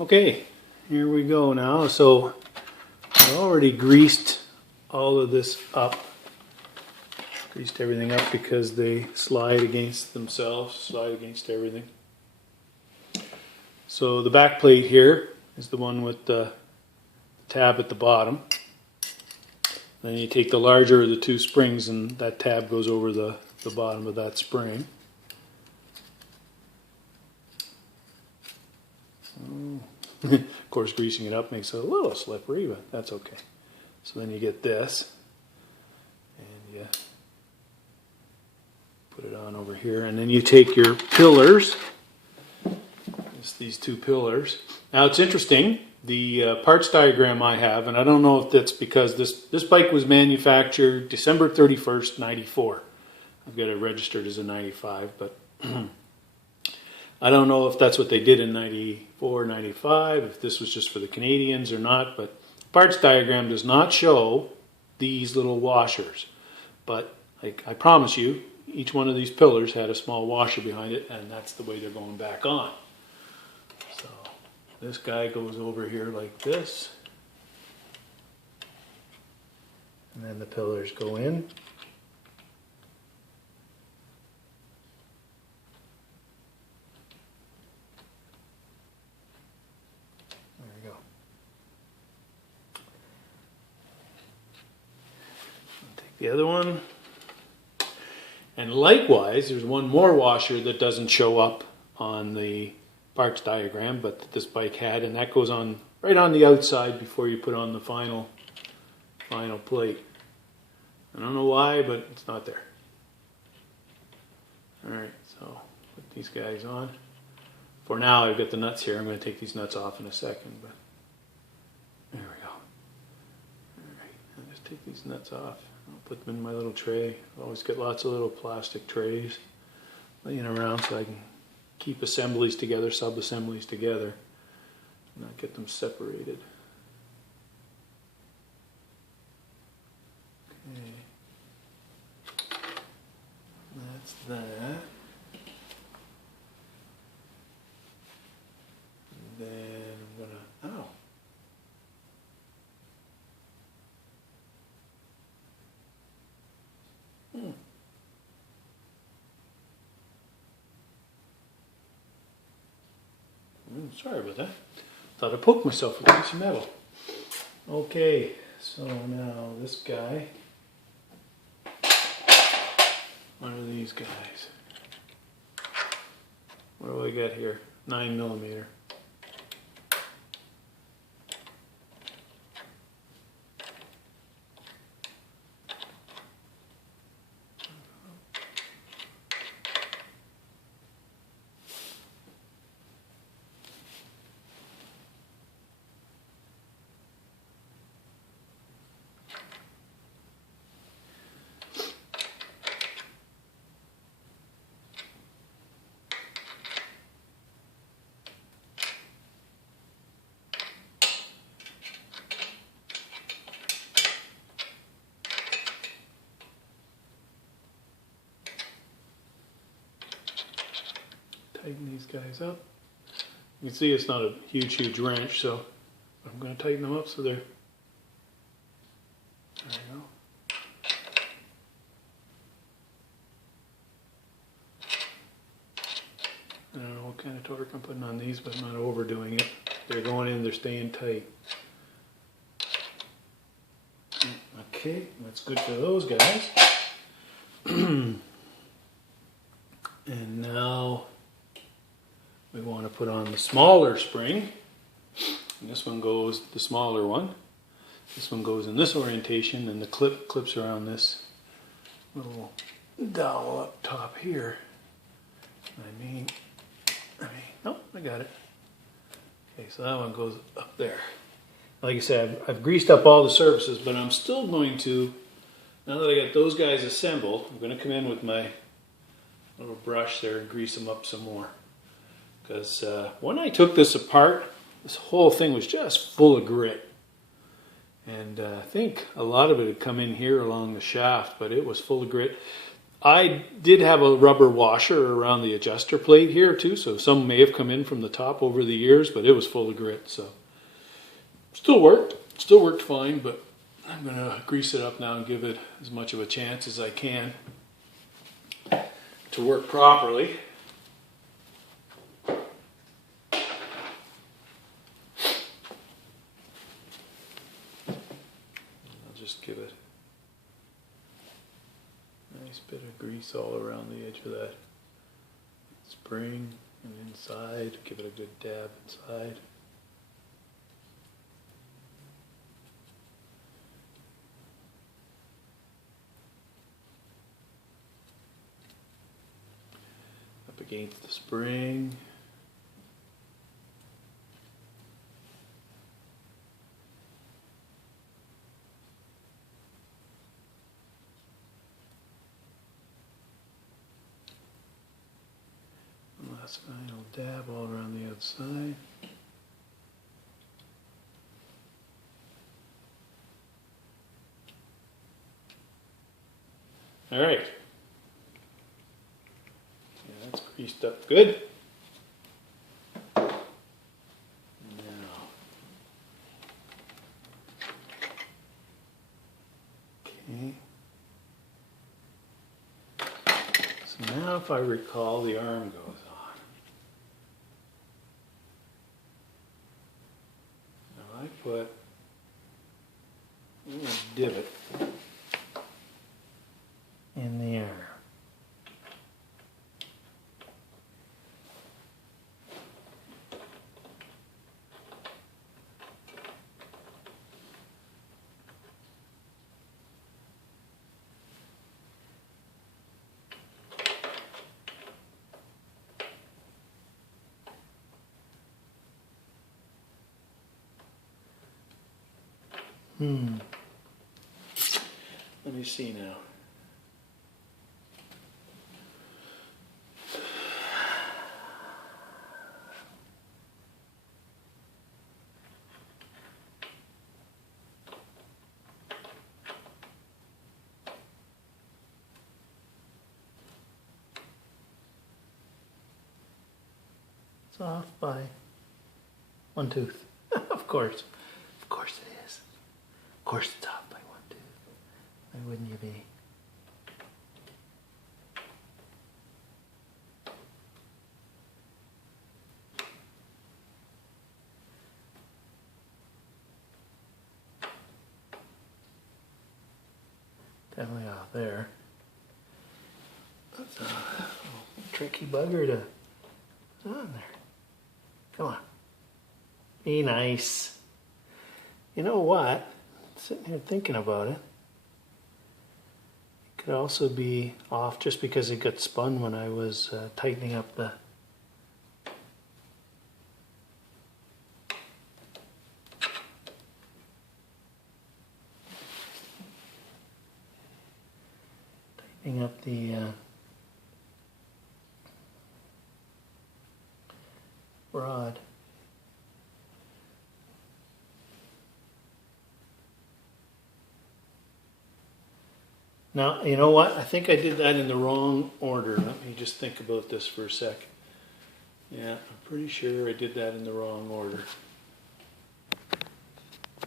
Okay, here we go now. So I already greased all of this up. Greased everything up because they slide against themselves, slide against everything. So the back plate here is the one with the tab at the bottom. Then you take the larger of the two springs and that tab goes over the bottom of that spring. Of course, greasing it up makes it a little slippery, but that's okay. So then you get this, and you put it on over here, and then you take your pillars. It's these two pillars. Now it's interesting, the parts diagram I have, and I don't know if that's because this bike was manufactured December 31st, 94. I've got it registered as a 95, but I don't know if that's what they did in 94, 95, if this was just for the Canadians or not, but parts diagram does not show these little washers. But I promise you, each one of these pillars had a small washer behind it, and that's the way they're going back on. So this guy goes over here like this, and then the pillars go in. The other one, and likewise there's one more washer that doesn't show up on the parts diagram but that this bike had, and that goes on right on the outside before you put on the final plate. I don't know why, but it's not there. Alright, so put these guys on. For now I've got the nuts here. I'm going to take these nuts off in a second, but there we go. Alright, I'll just take these nuts off. I'll put them in my little tray. I always get lots of little plastic trays laying around so I can keep assemblies together, sub-assemblies together, and not get them separated. Okay. That's that. And then I'm gonna, ow. Sorry about that. Thought I poked myself with a piece of metal. Okay, so now this guy. What are these guys? What do I got here? 9mm. Tighten these guys up. You can see it's not a huge wrench, so I'm going to tighten them up so they're, there you go. I don't know what kind of torque I'm putting on these, but I'm not overdoing it. They're going in, they're staying tight. Okay, that's good for those guys. And now we want to put on the smaller spring. And this one goes, the smaller one. This one goes in this orientation, and the clips around this little dowel up top here. I mean, nope, I got it. Okay, so that one goes up there. Like I said, I've greased up all the surfaces, but I'm still going to, now that I got those guys assembled, I'm going to come in with my little brush there and grease them up some more. Because when I took this apart, this whole thing was just full of grit. And I think a lot of it had come in here along the shaft, but it was full of grit. I did have a rubber washer around the adjuster plate here too, so some may have come in from the top over the years, but it was full of grit, so still worked fine, but I'm gonna grease it up now and give it as much of a chance as I can to work properly. I'll just give it a nice bit of grease all around the edge of that spring and inside. Give it a good dab inside. Up against the spring. Last final dab all around the outside. All right. Yeah, that's greased up good. Now, okay. So now, if I recall, the arm goes on. Now I put a divot in the arm. Let me see now. It's off by one tooth. Of course. Of course it is. Of course it's off by one tooth. Why wouldn't you be? Definitely off there. That's a little tricky bugger to put on there. Come on. Be nice. You know what? Sitting here thinking about it. It could also be off just because it got spun when I was tightening up the rod. Now, you know what? I think I did that in the wrong order. Let me just think about this for a sec. Yeah, I'm pretty sure I did that in the wrong order.